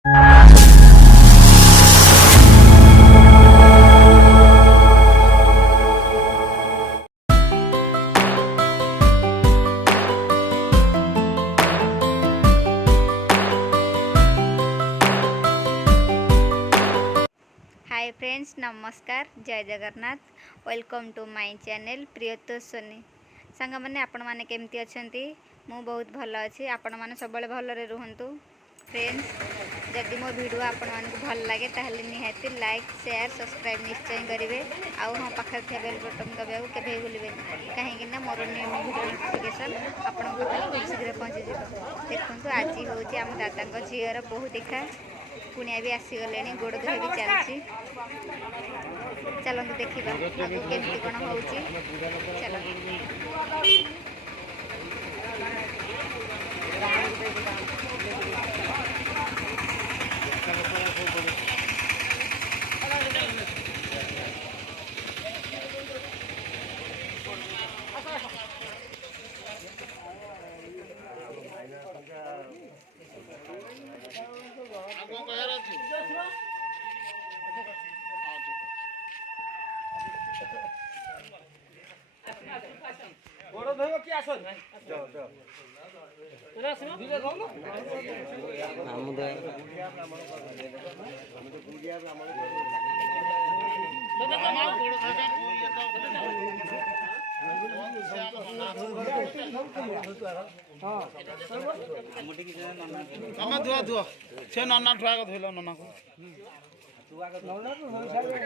हाय friends, नमस्कार, जय Jagannath. Welcome to my channel Priyatoshini. Song मैंने आपण मैंने केमती अच्छी? मु बहुत भल अच्छी। आपण मैंने सब भलरे रुहतु। फ्रेंड्स, जदि मो वीडियो आपण मानक भल लगे ताहले निहाती लाइक शेयर सब्सक्राइब निश्चय करेंगे। आउ हाँ पाखे थे बेल बटन दबाऊ के भूलें कहीं मोर न्यू वीडियो नोटिफिकेशन आपको खूब शीघ्र पहुँची देखो आज हूँ आम दादा झीर बहु देखा कुनिया भी आसीगले गोड़ धोई भी चलती। चलते देखा आगे केमती कौन हो चल। धुआ धुआ से नना ठुआ को धोइलो नना को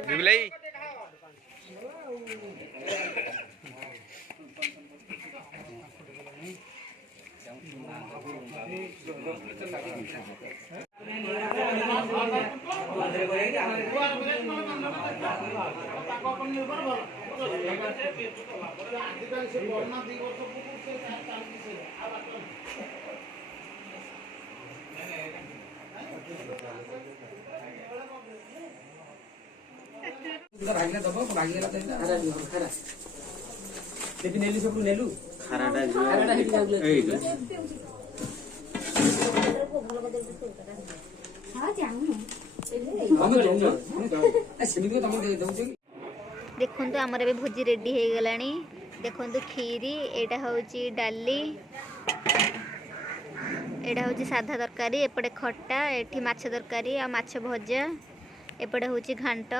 बिबलाई भागले दबो भागीला त खरा खरा तेपि नेलु सब नेलु खराटा हिट जागले हां जानु देखो आमर भोजी रेडी हो गला। देखो खीरी एटा हूँ डाली एटा हूँ साधा तरकारी एपटे खट्टा एठी माछ तरकारी आ माछ भजा एपटे हूँ घांट।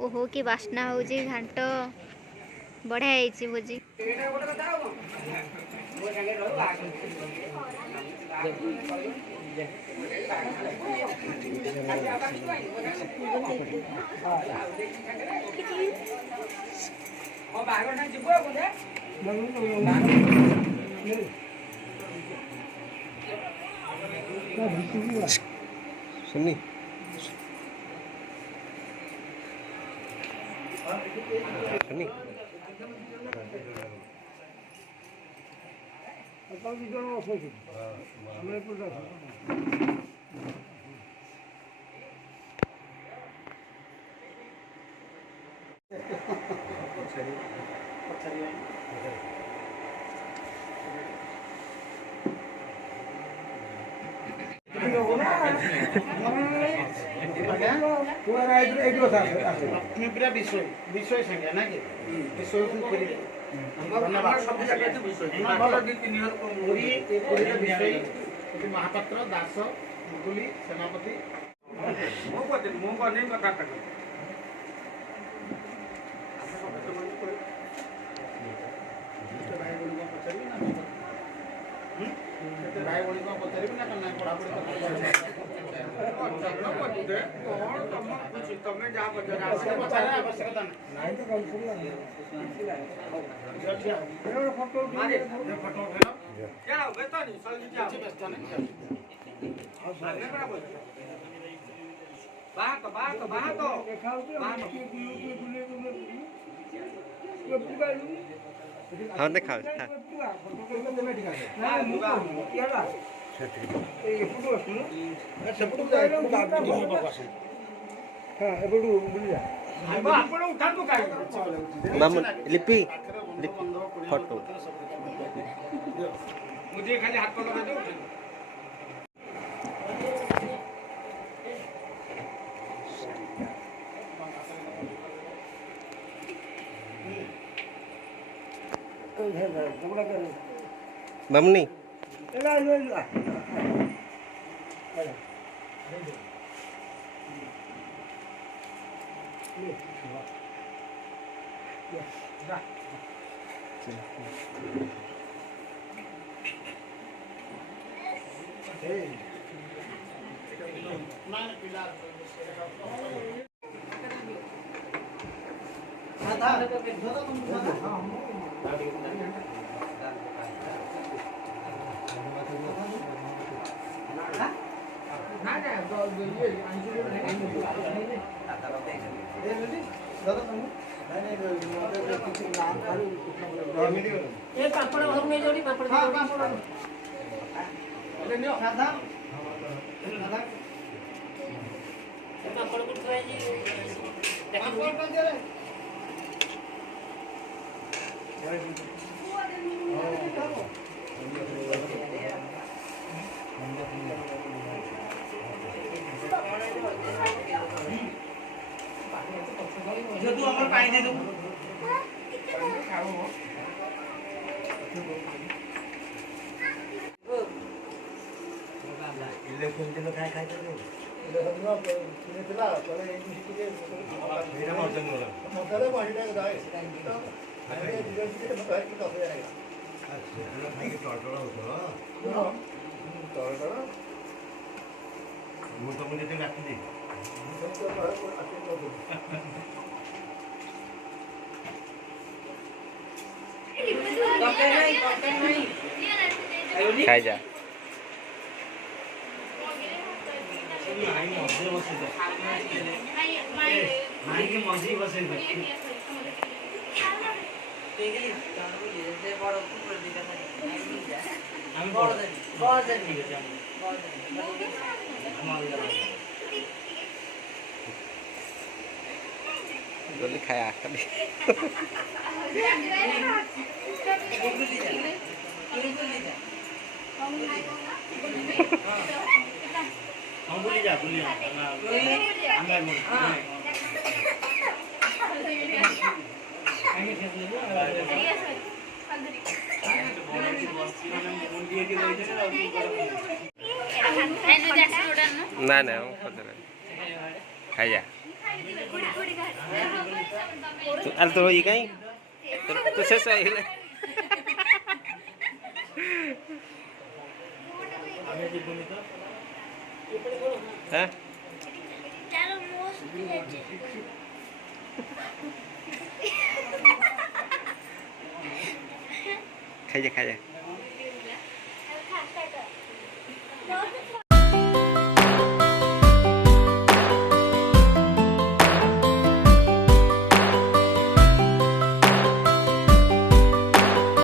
ओहो कि बास्ना हूँ घांट बढ़िया है भोजी। सुनी सुनी विषय संज्ञा ना कि विषय महापात्र दास मुकुली सेनापति भाई बड़ी को पचारि ना पढ़ापढ़ी तमें जहाँ पचार आवश्यकता नहीं तो फोटो क्या व्यस्त नहीं व्यस्त नहीं हाँ देखा लिपि फोटो मुझे खाली हाथ को लगा दो बमनी खाई जा जल्दी खाया कभी ना ना खाई जा अल तो ये कहीं तो शेष है हाँ खाई जा